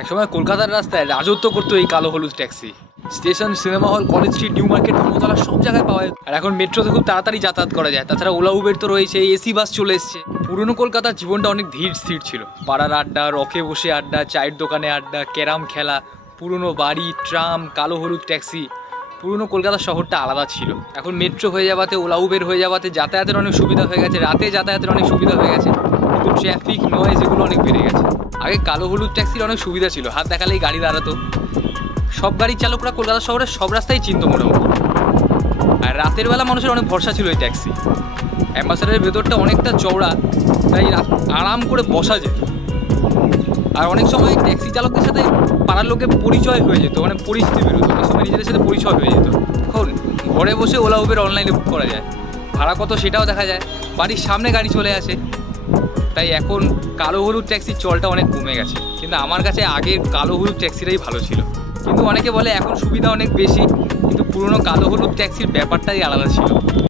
একসময় কলকাতার রাস্তায় রাজত্ব করতো এই কালো হলুদ taxi. Station, cinema hall, college street, new market, Dharmatala সব জায়গায় পাওয়া যায়। আর এখন মেট্রোতে খুব তাড়াতাড়ি যাতায়াত করা যায়। তাছাড়া ওলা উবের তো রয়েছে, এসি বাস চলে এসছে। পুরনো কলকাতার জীবনটা অনেক ধীর স্থির ছিল। পাড়ার আড্ডা, রকে বসে আড্ডা, চায়ের দোকানে আড্ডা, ক্যারাম খেলা, পুরনো বাড়ি, ট্রাম, কালো হলুদ ট্যাক্সি। পুরনো কলকাতা শহরটা আলাদা ছিল। এখন মেট্রো হয়ে যাওয়াতে, ওলা উবের হয়ে যাওয়াতে যাতায়াতের অনেক সুবিধা হয়ে গেছে, রাতে যাতায়াতের অনেক সুবিধা হয়ে গেছে, কিন্তু ট্রাফিক, নয়েজ এগুলো অনেক বেড়ে গেছে। আগে কালো হলুদ ট্যাক্সির অনেক সুবিধা ছিল, হাত দেখালেই গাড়ি দাঁড়াতো। সব গাড়ির চালকরা কলকাতা শহরের সব রাস্তায় চিনতো মোটামুটি। আর রাতের বেলা মানুষের অনেক ভরসা ছিল এই ট্যাক্সি। অ্যাম্বাসাডারের ভেতরটা অনেকটা চওড়া, তাই আরাম করে বসা যেত। আর অনেক সময় ট্যাক্সি চালকদের সাথে পাড়ার লোকের পরিচয় হয়ে যেত, মানে পরিস্থিতি বেরোতো, অনেক সময় নিজেদের সাথে পরিচয় হয়ে যেত। এখন ঘরে বসে ওলা উবের অনলাইনে বুক করা যায়, ভাড়া কত সেটাও দেখা যায়, বাড়ির সামনে গাড়ি চলে আসে। তাই এখন কালো হলুদ ট্যাক্সির চলটা অনেক কমে গেছে, কিন্তু আমার কাছে আগের কালো হলুদ ট্যাক্সিটাই ভালো ছিল। কিন্তু অনেকে বলে এখন সুবিধা অনেক বেশি, কিন্তু পুরনো কালো হলুদ ট্যাক্সির ব্যাপারটাই আলাদা ছিল।